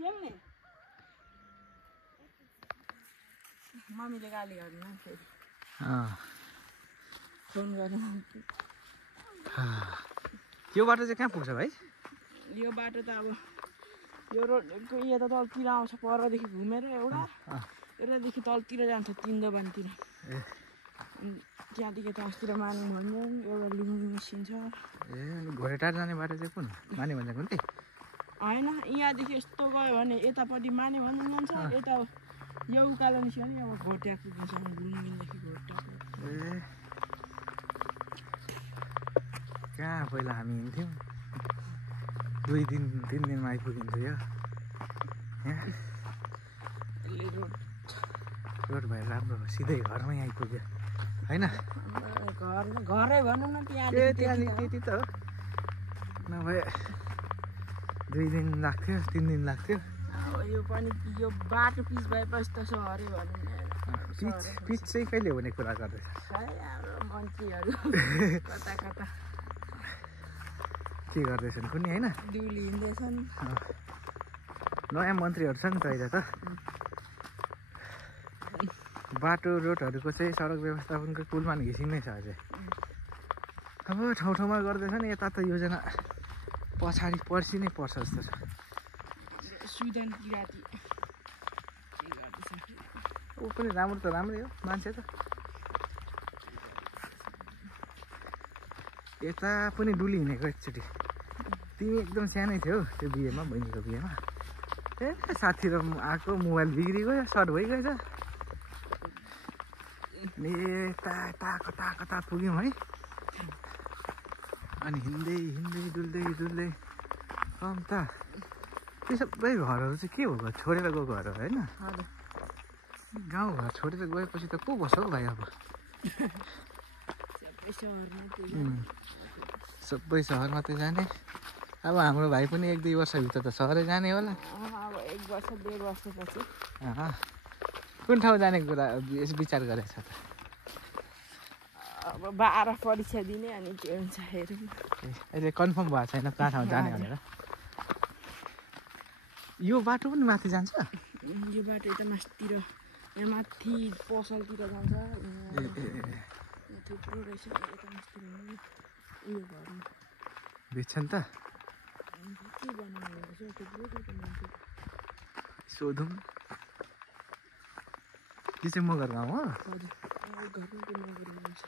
खेल्ने मम्मीले गाली गर्दैन फेरि फोन गर्नु यो बाटो चाहिँ कहाँ पुग्छ भाइ यो बाटो त अब यो रोडको यता तलतिर आउँछ परदेखि घुमेर एउटादेखि तलतिर जान्छ तिनदोबानतिर त्यहाँदेखि त अस्तिर माने भन्ज्याङ एउटा लिम्बू निस्किन्छ घोरेटार जाने बाटो चाहिँ कुन माने भन्ज्याङ कुन होइन यहाँदेखि यस्तो गयो भने यतापट्टि माने भन्ज्याङ जान्छ यता यो उकालो निस्क्यो भने अब घोट्या पुग्छ लुम्बिङदेखि घोट्या कहाँ पहिला हामी हिँड्थ्यौँ 2 दिन 3 दिनमा आइपुगिन्छ यो रोड भएर राम्रो भयो सिधै घरमै आइपुग्यो होइन घरै भनौँ न त्यहाँदेखि त्यति त हो नभए 2 दिन लाग्थ्यो 3 दिन लाग्थ्यो यो पनि यो बाटो पिच भएपछि त सहरै भनौँ पिच चाहिँ कहिले हुने कुरा गर्दैछ हाम्रो मन्त्रीहरू कता कता के गर्दैछन् कुनै होइन दिउली हिँड्दैछन् नयाँ मन्त्रीहरू छन् त अहिले त बाटो रोडहरूको चाहिँ सडक व्यवस्थापनको कुलमान घिसिङ नै छ अझै अब ठाउँ ठाउँमा गर्दैछन् यता त योजना पछाडि पर्सि नै पर्छ जस्तो छ स्विडन किराती ऊ पनि राम्रो त राम्रै हो मान्छे त यता पनि डुली हिँडेको एकचोटि तिमी एकदम सानै थियौ त्यो बिहेमा बहिनीको बिहेमा साथी र आएको मोबाइल बिग्रिगयो सर्ट भइगएछ अनि यता कता कता पुग्यौँ है अनि हिँड्दै हिँड्दै डुल्दै अन्त त्यो सबै घरहरू चाहिँ के हो छोडेर गएको घरहरू होइन गाउँघर छोडेर गएपछि त को बस्छ हौ भाइ अब सबै सहर मात्रै जाने अब हाम्रो भाइ पनि 1-2 वर्षभित्र त सहरै जाने होला अब 1 वर्ष 1.5 वर्षपछि कुन ठाउँ जाने कुरा विचार गरेछ त अब 12 परीक्षा दिने अनि के हुन्छ हेरौँ अहिले कन्फर्म भएको छैन कहाँ ठाउँ जाने भनेर यो बाटो पनि माथि जान्छ यो बाटो यता माथितिर यहाँ माथि पसलतिर जान्छ थुप्रो रहेछ यता माथितिर उयो घरमा बेच्छन् त के बनाउनु रहेछ थुप्रो मान्छे सोधौँ यो चाहिँ मगर गाउँ हो हजुर घरमा मगर हुन्छ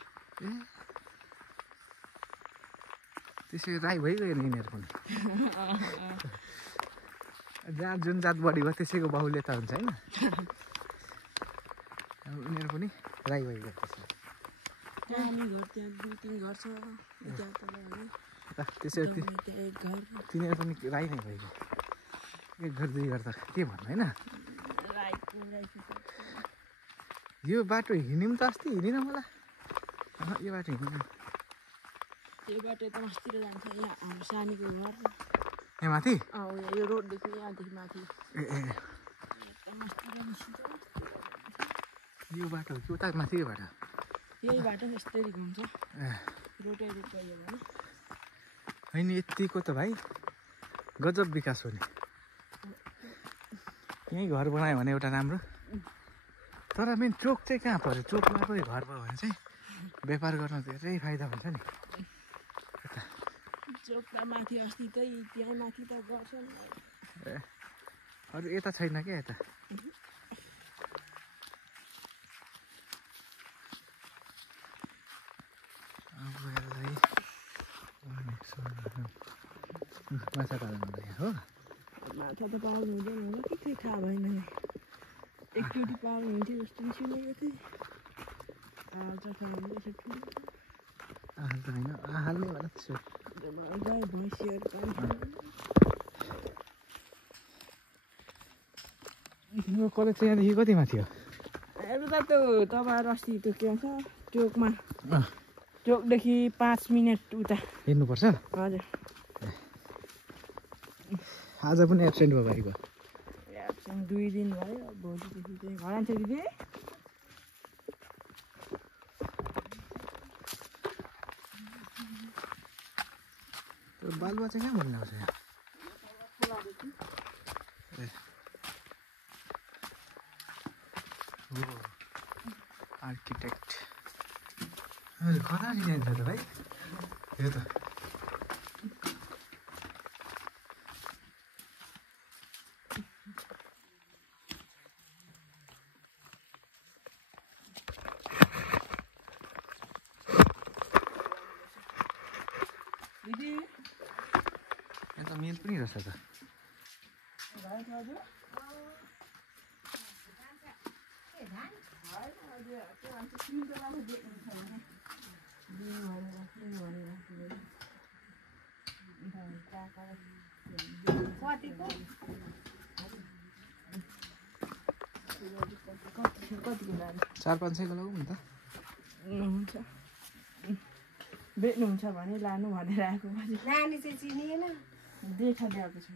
त्यसै राई भइगयो नि यिनीहरू पनि जहाँ जुन जात बढी भयो त्यसैको बाहुल्यता हुन्छ होइन अब उनीहरू पनि राई भइगयो त्यहाँ घर त्यहाँ 2-3 घर छ त्यसै तिनीहरू पनि राई नै भइगयो 1 घर 2 घर त के भन्नु होइन यो बाटो हिँड्यौँ त अस्ति हिँडिन मलाई यो बाटो हिँड्यौँ यो बाटो यता माथितिर जान्छ यहाँ हाम्रो सानीको घर यहाँ माथि यो रोडदेखि यहाँदेखि माथि यो बाटो कि उता माथि यो बाटो यही बाटो यस्तै घुम्छ रोटै रोड गयो भने होइन यतिको त भाइ गजब विकास हो नि यहीँ घर बनायो भने एउटा राम्रो तर मेन चोक चाहिँ कहाँ पऱ्यो चोकमा कोही घर भयो भने चाहिँ व्यापार गर्न धेरै फाइदा हुन्छ नि चोकमा माथि अस्ति त्यहाँ माथि त गर्छन् अरू यता छैन क्या यता माछा पालन हुँदैन हो माछा त पाउनु हुँदैन के थियो थाहा भएन नि एकचोटि पाउनु हुन्थ्यो जस्तो नि सुनेको थिएँ आज खानुहुँदैछ आहाल त होइन आहाल्ने होला त्यसो गाई भैँसीहरू यो कलेज चाहिँ यहाँदेखि कतिमा थियो हेर्नु त त्यो तपाईँहरू अस्ति त्यो के भन्छ चोकमा चोकदेखि 5 मिनट उता हिँड्नुपर्छ हजुर आज पनि एब्सेन्ट भयो भाइको एब्सेन्ट 2 दिन भयो भोलिदेखि चाहिँ घर जान्छ दिदी बालुवा चाहिँ कहाँ भन्नु आउँछ यहाँ कता डिजाइन छ त भाइ यो त यहाँ त मेल पनि रहेछ त कतिको लानु 400-500 को लगाउँ नि त हुन्छ बेच्नुहुन्छ भने लानु भनेर आएको नानी चाहिँ चिनिएन देखाइदिएको छु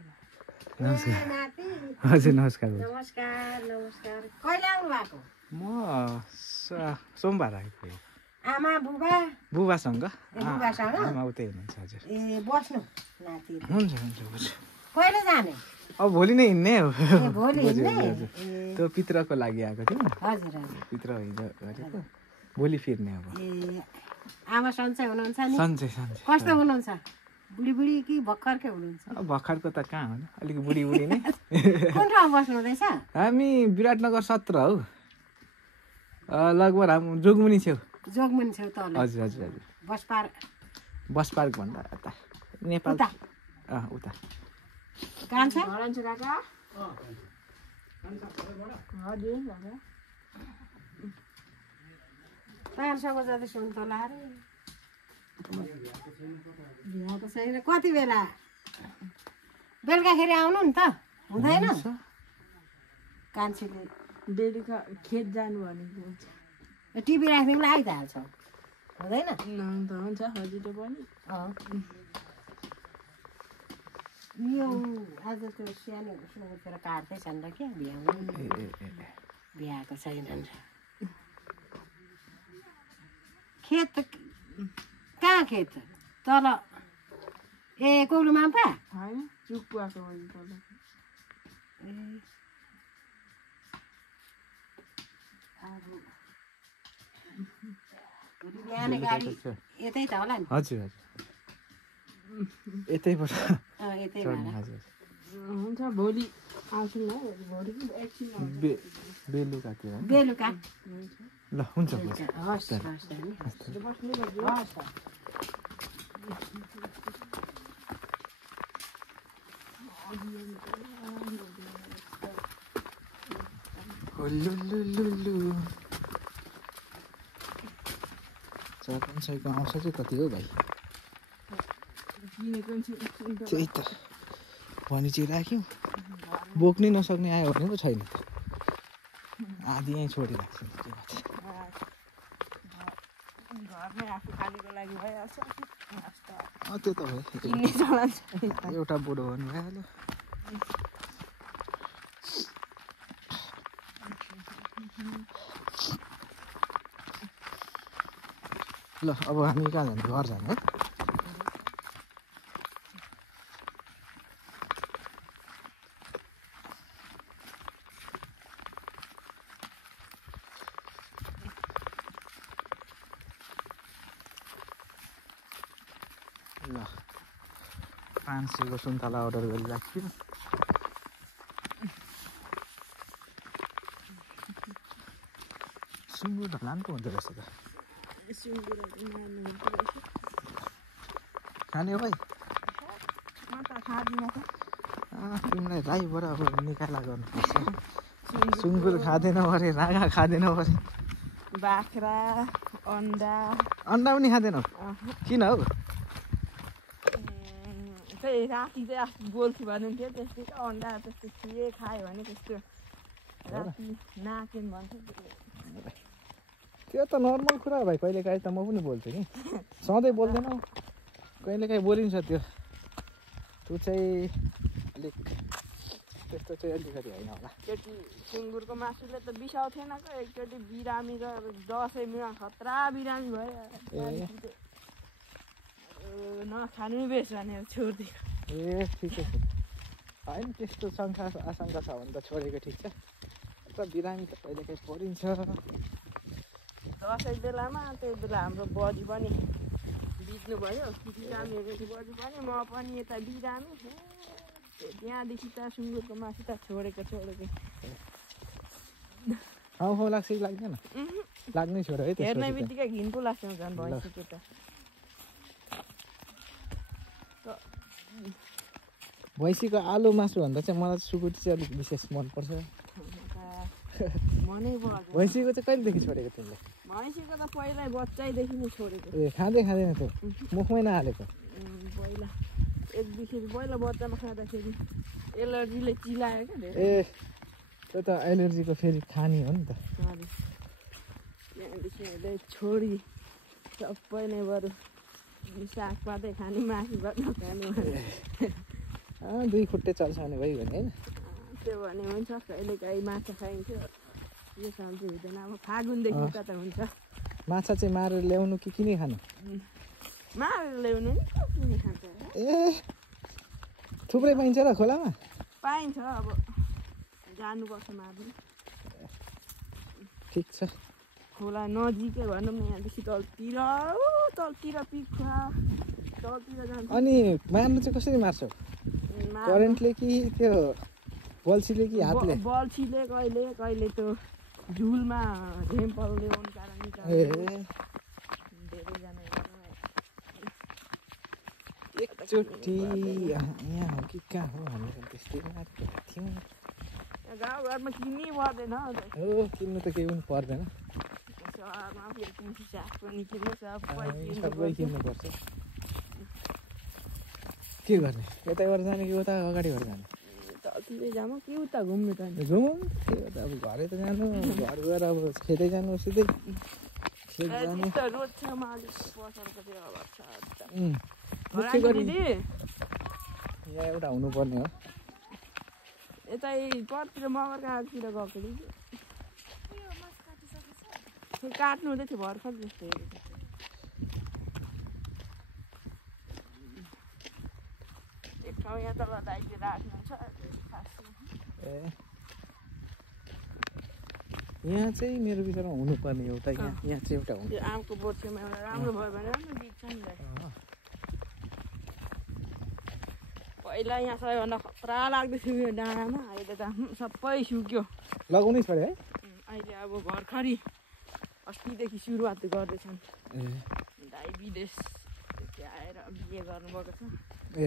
नमस्कार नाति हजुर नमस्कार नमस्कार नमस्कार कहिले आउनु भएको म सोमबार आएको थिएँ आमा बुबा बुबासँग बुबासँग? आमा उतै हुनुहुन्छ हजुर ए बस्नु नाति हुन्छ हुन्छ बुझ्छु कहिले जाने अब भोलि नै हिँड्ने हो ए भोलि हजुर, हिँड्ने हजुर। ए त्यो पित्रको लागि आएको थियो हजुर हजुर पित्र हिजो गरेको भोलि फिर्ने अब ए आमा सन्चै हुनुहुन्छ नि सन्चै सन्चै कस्तो हुनुहुन्छ बुढी बुढी कि भर्खरकै हुनुहुन्छ अब भर्खरको त कहाँ हो अलिक बुढी बुढी नै कुन ठाउँ बस्नु हुँदैछ हामी विराटनगर 17 हौ लगभग हाम्रो जोगमुनि छेउ जोगमुनि छेउ तल हजुर हजुर हजुर बस पार्क भन्दा यता नेपाल उता उता कान्छ हरान्छ काका हजुर काका पाँचसौको जति सुन त लाएर भ्याएको छैन कति बेला बेलुकाखेरि आउनु नि त हुँदैन कान्छीले बेलुका खेत जानु भनेको हुन्छ टिभी राखिदिनु आइ त हाल्छ हुँदैन त हुन्छ हजुर पनि यो आज त्यो सानो सुँगुरतिर काट्दैछन् र क्या भ्याउनु भ्याएको छैनन् खेत कहाँ खेत तल ए कोब्लुमा पा होइन चुकुवाको वरिपरि ए बिहान गाडी यतै त होला नि हजुर हजुर यतैबाट यतै चढ्ने हजुर हुन्छ भोलि आउँछु ल भोलि एकछिन बेलुकातिर है? बेलुका ल हुन्छ हस् हस् बस्नु हस् लुलुलुलु 400-500 को आउँछ चाहिँ कति हो भाइ किनेको त्यही त भनी चाहिँ राख्यौँ बोक्नै नसक्ने आयो भने पो छैन आधी यहीँ छोडिराख्छ घरमै आफू खानेको लागि भइहाल्छ त्यो त भयो किन्ने चलन छैन एउटा बुढो हुनु भइहाल्यो ल अब हामी कहाँ जाने घर जाने है ल 500 को सुन्तला अर्डर गरिराख्छु सुँगुर त लानु हुँदो रहेछ त खाने हो भाइ तिमीलाई राईबाट अब निकाला गर्नुपर्छ सुँगुर खाँदैन परे रागा खाँदैन परे बाख्रा अन्डा अन्डा पनि खाँदैनौ किन हौ त्यही राति चाहिँ आफू बोल्छु भन्नुहुन्थ्यो त्यस्तै अन्डा त्यस्तो थिए खायो भने त्यस्तो राति नाकेन भन्छ त्यो त नर्मल कुरा हो भाइ कहिलेकाहीँ त म पनि बोल्छु कि सधैँ बोल्दैनौ कहिलेकाहीँ बोलिन्छ त्यो चाहिँ अलिक त्यस्तो चाहिँ अलिकति होइन होला केटी सुँगुरको मासुले त बिसाउँथेन क्या एकचोटि बिरामी र दसैँमा खतरा बिरामी भयो नखानु बेस भनेर छोडिदिएको ए ठिकै छ होइन त्यस्तो शङ्का आशङ्का छ भने त छोडेको ठिक छ तर बिरामी त कहिलेकाहीँ परिन्छ दसैँ बेलामा त्यही बेला हाम्रो बजी पनि बित्नु भयो बिरामीहरू बजी पनि म पनि यता बिरामी त्यहाँदेखि त सुँगुरको मासु त छोडेको खाउँ लाग्छ कि लाग्दैन लाग्नै छोड्यो है हेर्ने बित्तिकै घिन पो लाग्छ झन् भइसक्यो त भैँसीको आलु मासु भन्दा चाहिँ मलाई सुकुटी चाहिँ अलिक विशेष मनपर्छ मनै पर्छ भैँसीको चाहिँ कहिलेदेखि छोडेको तिमीले भैँसीको त पहिल्यै बच्चैदेखि नै छोडेको ए खाँदैन त्यो मुखमै नहालेको पहिला एकदेखि पहिला बच्चामा खाँदाखेरि एलर्जीले चिलायो क्या धेरै ए त्यो त एलर्जीको फेरि खाने हो नि त त्यहाँदेखि अहिले छोडी सबै नै बरु सागपातै खाने मासुबाट नखाने दुई खुट्टे चल्छ भने भइगयो नि होइन त्यो भने हुन्छ कहिलेकाहीँ माछा खाइन्थ्यो यो काम चाहिँ हुँदैन अब फागुनदेखि त हुन्छ माछा चाहिँ मारेर ल्याउनु कि किने खानु मारेर ल्याउनु नि किने खान्छ ए थुप्रै पाइन्छ र खोलामा पाइन्छ अब जानुपर्छ मार्नु ठिक छ खोला नजिकै भनौँ न यहाँदेखि तलतिर पिख्वा तलतिर जान्छ अनि मार्नु चाहिँ कसरी मार्छौ करेन्टले कि त्यो बल्छीले कि हातले बल्छीले कहिले त्यो झुलमा झेम्पलले निकाल्छ धेरैजना एकचोटि यहाँ हो कि कहाँ हो भनेर त्यस्तै मारेको थियौँ गाउँघरमा किन्नै पर्दैन हो किन्नु त केही पनि पर्दैन सहरमा फेरि साग पनि किन्नु सबै किन्नुपर्छ के गर्ने यताबाट जाने कि उता अगाडिबाट जाने तलतिरै जानु कि उता घुम्नु त घुमौँ के हो त अब घरै त जानु घर गएर अब खेतै जानु सिधै खेत जानु रोड छेउमा अलिक पसलको त्यो अभाव छ मुख्य गरी यहाँ एउटा हुनुपर्ने हो यतै परतिर मगरको आगतिर गएको त्यो काट्नु हुँदै थियो भर्खर जस्तो एक ठाउँ यहाँ तल दाइले राख्नुहुन्छ ए यहाँ चाहिँ मेरो विचारमा हुनुपर्ने एउटा यहाँ चाहिँ एउटा हुनु त्यो आमको बोटमा एउटा राम्रो भयो भने राम्रो बिग्छ नि पहिला यहाँ सबैभन्दा खतरा लाग्दैथ्यो यो डाँडामा अहिले त सबै सुक्यो लगाउनै छोड्यो है अहिले अब भर्खरी अस्तिदेखि सुरुवात गर्दैछन् दाइ विदेश आएर बिहे गर्नुभएको छ ए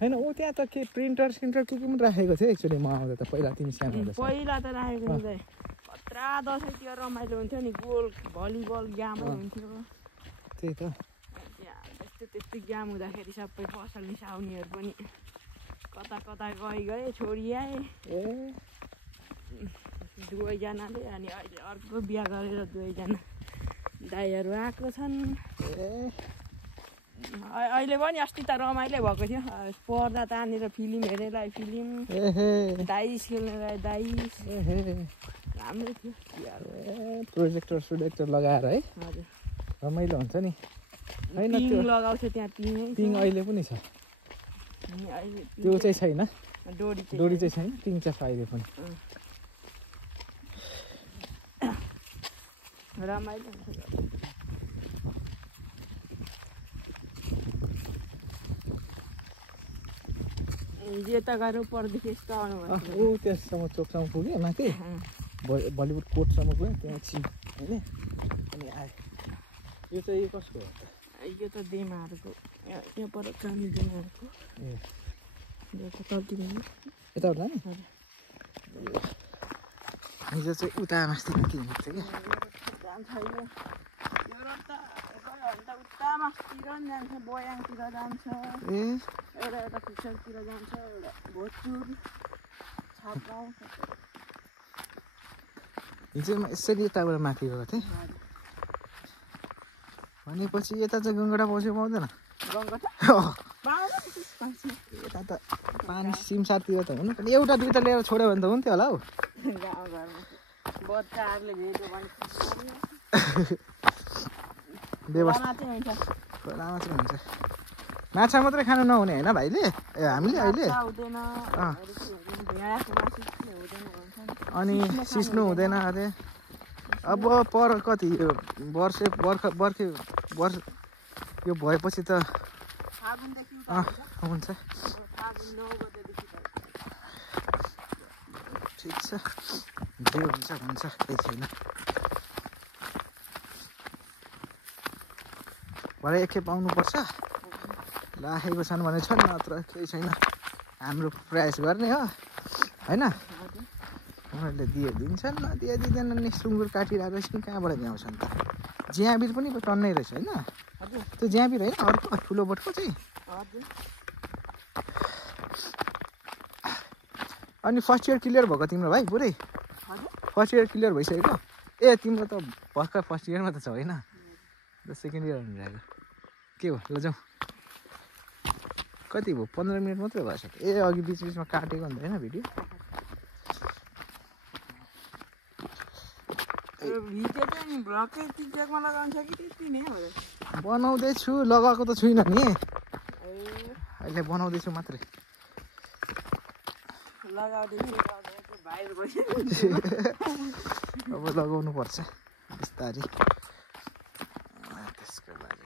होइन ऊ त्यहाँ त के प्रिन्टर सिन्टर के पनि राखेको थियो एक्चुअली म आउँदा त पहिला तिमी सानो पहिला त राखेको थियो खतरा दसैँतिर रमाइलो हुन्थ्यो नि गोल भलिबल गेमै हुन्थ्यो त्यही त त्यस्तै गेम हुँदाखेरि सबै पसल मिसाउनेहरू पनि कता कता गए छोडी आए ए दुवैजनाले अनि अहिले अर्को बिहा गरेर दुवैजना दाइहरू आएको छन् अहिले पनि अस्ति त रमाइलो भएको थियो पर्दा तानेर फिल्म हेर्नेलाई फिल्म दाइस खेल्नेलाई दाइस राम्रै थियो प्रोजेक्टर सोजेक्टर लगाएर है हजुर रमाइलो हुन्छ नि होइन पिङ लगाउँछ त्यहाँ पिङ अहिले पनि छ त्यो चाहिँ छैन डोरी चाहिँ छैन पिङ चाहिँ फाइदे पनि रमाइलो हुन्छ यता गएर उपरदेखि यस्तो आउनुभयो ऊ त्यससम्म चोकसम्म पुग्यो माथि बलिउड कोर्टसम्म गयो त्यहाँ छि होइन अनि आयो यो चाहिँ कसको हो यो त देमाहरूको यहाँ पर कामी देमाहरूको तलतिर यताबाट लाने हिजो चाहिँ उता मास्ति माथि हिँडेको थियो क्या उता मास्तिर पनि जान्छ बयाङतिर जान्छ एउटा फिक्सरतिर जान्छ एउटा भोजपुर छापगाउँ हिजो म यसरी यताबाट माथि गएको थिएँ भनेपछि यता चाहिँ गङ्गडा पस्यो पाउँदैन यता त पानी सिमसारतिर त हुनु पनि एउटा दुइटा लिएर छोड्यो भने त हुन्थ्यो होला हौ गाउँघरमा बच्चाहरूले भेट्यो भने व्यवस्था खोलामा चाहिँ हुन्छ माछा मात्रै खानु नहुने होइन भाइले ए हामीले अहिले अनि सिस्नु हुँदैन अरे अब पर कति यो वर्ष यो भएपछि त फागुनदेखि हुन्छ फागुन 9 गतेदेखि ठिक छ जे हुन्छ केही छैन भरे एकखेप आउनुपर्छ राखेको छन् भने छन् नत्र केही छैन हाम्रो प्रयास गर्ने हो होइन उनीहरूले दिन्छन् नदिए दिँदैनन् नि सुँगुर काटिरहेको रहेछ नि कहाँबाट भ्याउँछन् त ज्याबिर पनि टन्नै रहेछ होइन त्यो ज्याबिर होइन अर्को ठुलो बटको चाहिँ अनि फर्स्ट इयर क्लियर भएको तिम्रो भाइ पुरै फर्स्ट इयर क्लियर भइसकेको ए तिम्रो त भर्खर फर्स्ट इयरमा त छ होइन सेकेन्ड इयर हुनु के हो ल जाउँ कति भयो 15 मिनट मात्रै भएछ ए अघि बिचमा काटेको अन्त होइन भिडियो बनाउँदैछु लगाएको त छुइनँ नि अहिले बनाउँदैछु मात्रै अब लगाउनु पर्छ बिस्तारै